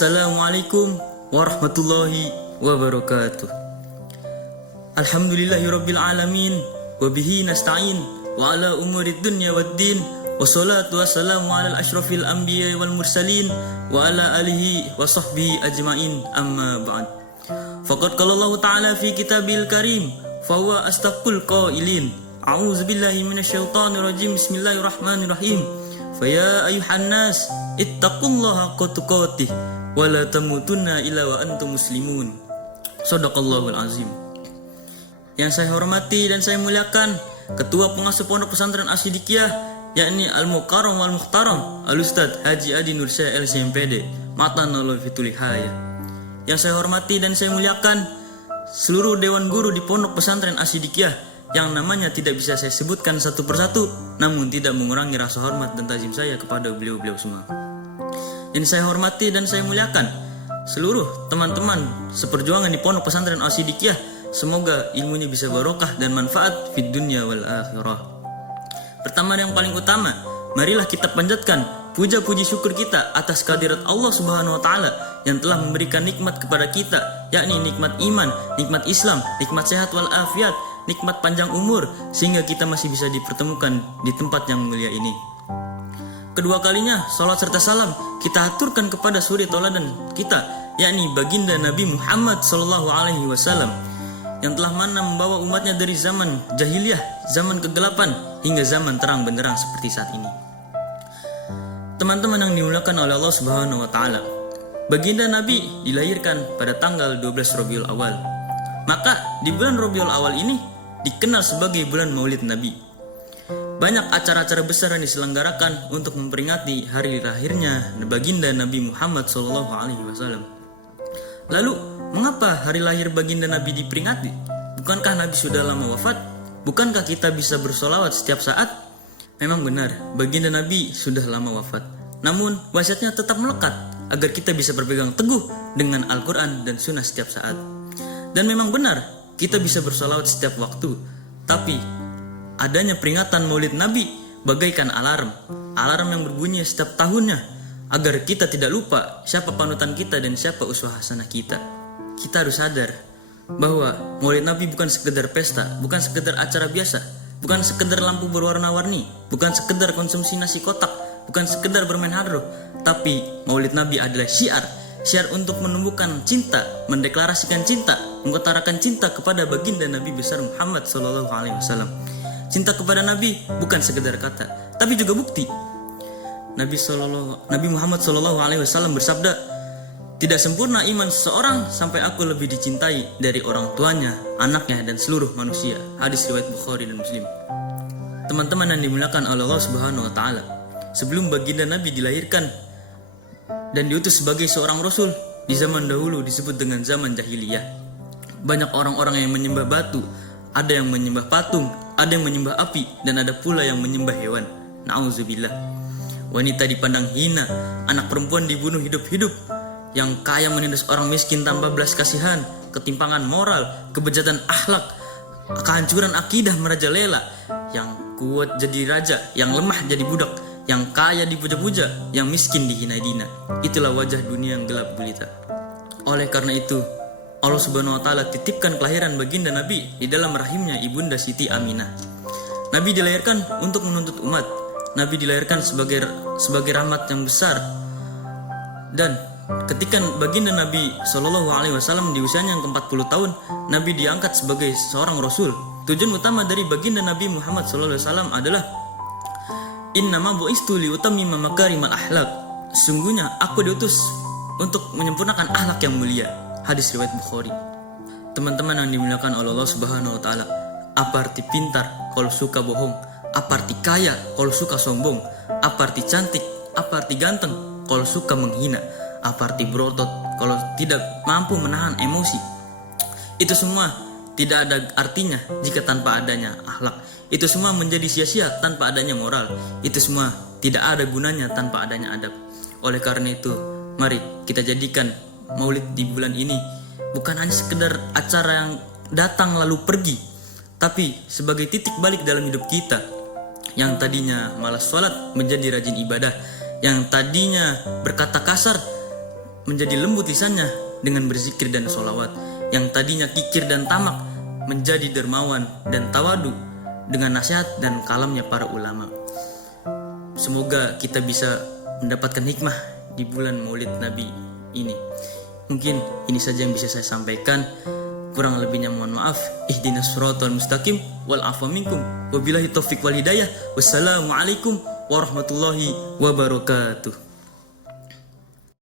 Assalamualaikum warahmatullahi wabarakatuh. Alhamdulillahirabbil alamin wa bihi nasta'in wa ala umurid dunya waddin wassalatu wassalamu ala asyrafil anbiya wal mursalin wa ala alihi wa sahbihi ajmain amma ba'd. Faqad qala Allah ta'ala fi kitabil karim fa huwa astaqul qailin a'udzu billahi minasyaitonir rajim bismillahirrahmanirrahim. Faya ayuhan nas ittaqullaha haqqa tuqatih wa la tamutunna illa wa antum muslimun. Shadaqallahul azim. Yang saya hormati dan saya muliakan Ketua Pengasuh Pondok Pesantren As-Siddiqiyah, yakni Al-Mukarram wal Muhtaram Al-Ustadz Haji Adi Nursyah LCMPD Matanallahu fitul hidayah. Yang saya hormati dan saya muliakan seluruh dewan guru di Pondok Pesantren As-Siddiqiyah yang namanya tidak bisa saya sebutkan satu persatu, namun tidak mengurangi rasa hormat dan takzim saya kepada beliau-beliau semua. Yang saya hormati dan saya muliakan seluruh teman-teman seperjuangan di Pondok Pesantren As-Siddiqiyah, semoga ilmunya bisa barokah dan manfaat fid dunya wal akhirah. Pertama yang paling utama, marilah kita panjatkan puja-puji syukur kita atas kehadirat Allah Subhanahu wa taala yang telah memberikan nikmat kepada kita, yakni nikmat iman, nikmat Islam, nikmat sehat wal afiat, nikmat panjang umur, sehingga kita masih bisa dipertemukan di tempat yang mulia ini. Kedua kalinya, salat serta salam kita aturkan kepada suri tauladan kita, yakni baginda Nabi Muhammad SAW, yang telah mana membawa umatnya dari zaman jahiliyah, zaman kegelapan, hingga zaman terang benderang seperti saat ini. Teman-teman yang dimuliakan oleh Allah Subhanahu wa taala, baginda Nabi dilahirkan pada tanggal 12 Rabiul Awal. Maka di bulan Rabiul Awal ini dikenal sebagai bulan Maulid Nabi. Banyak acara-acara besar yang diselenggarakan untuk memperingati hari lahirnya baginda Nabi Muhammad SAW. Lalu, mengapa hari lahir baginda Nabi diperingati? Bukankah Nabi sudah lama wafat? Bukankah kita bisa bersolawat setiap saat? Memang benar, baginda Nabi sudah lama wafat. Namun, wasiatnya tetap melekat agar kita bisa berpegang teguh dengan Al-Quran dan Sunnah setiap saat. Dan memang benar, kita bisa bersolawat setiap waktu. Tapi, adanya peringatan Maulid Nabi bagaikan alarm yang berbunyi setiap tahunnya, agar kita tidak lupa siapa panutan kita dan siapa uswah hasanah kita. Kita harus sadar bahwa Maulid Nabi bukan sekedar pesta, bukan sekedar acara biasa, bukan sekedar lampu berwarna-warni, bukan sekedar konsumsi nasi kotak, bukan sekedar bermain hard rock, tapi Maulid Nabi adalah syiar untuk menumbuhkan cinta, mendeklarasikan cinta, mengutarakan cinta kepada baginda Nabi besar Muhammad SAW. Cinta kepada Nabi bukan sekedar kata, tapi juga bukti. Nabi Muhammad SAW bersabda, tidak sempurna iman seseorang sampai aku lebih dicintai dari orang tuanya, anaknya, dan seluruh manusia. Hadis riwayat Bukhari dan Muslim. Teman-teman yang dimuliakan oleh Allah Subhanahu wa taala, sebelum baginda Nabi dilahirkan dan diutus sebagai seorang rasul, di zaman dahulu disebut dengan zaman jahiliyah. Banyak orang-orang yang menyembah batu, ada yang menyembah patung, ada yang menyembah api, dan ada pula yang menyembah hewan. Na'udzubillah. Wanita dipandang hina, anak perempuan dibunuh hidup-hidup, yang kaya menindas orang miskin tanpa belas kasihan, ketimpangan moral, kebejatan akhlak, kehancuran akidah merajalela, yang kuat jadi raja, yang lemah jadi budak, yang kaya dipuja-puja, yang miskin dihina-hina. Itulah wajah dunia yang gelap gulita. Oleh karena itu, Allah Subhanahu wa taala titipkan kelahiran baginda Nabi di dalam rahimnya ibunda Siti Aminah. Nabi dilahirkan untuk menuntut umat. Nabi dilahirkan sebagai rahmat yang besar. Dan ketika baginda Nabi SAW di usianya yang ke-40 tahun, Nabi diangkat sebagai seorang rasul. Tujuan utama dari baginda Nabi Muhammad SAW adalah innama bu'istu liutammima makarimal akhlak. Sungguhnya aku diutus untuk menyempurnakan akhlak yang mulia. Hadis riwayat Bukhari. Teman-teman yang dimuliakan oleh Allah Subhanahu wa taala, apa arti pintar kalau suka bohong? Apa arti kaya kalau suka sombong? Apa arti cantik? Apa arti ganteng kalau suka menghina? Apa arti berotot kalau tidak mampu menahan emosi? Itu semua tidak ada artinya jika tanpa adanya akhlak. Itu semua menjadi sia-sia tanpa adanya moral. Itu semua tidak ada gunanya tanpa adanya adab. Oleh karena itu, mari kita jadikan Maulid di bulan ini bukan hanya sekedar acara yang datang lalu pergi, tapi sebagai titik balik dalam hidup kita. Yang tadinya malas sholat menjadi rajin ibadah, yang tadinya berkata kasar menjadi lembut lisannya dengan berzikir dan sholawat. Yang tadinya kikir dan tamak menjadi dermawan dan tawadu dengan nasihat dan kalamnya para ulama. Semoga kita bisa mendapatkan hikmah di bulan Maulid Nabi ini. Mungkin ini saja yang bisa saya sampaikan. Kurang lebihnya mohon maaf. Ihdinas siratal mustaqim wal afwa minkum. Wabillahi taufik wal hidayah. Wassalamualaikum warahmatullahi wabarakatuh.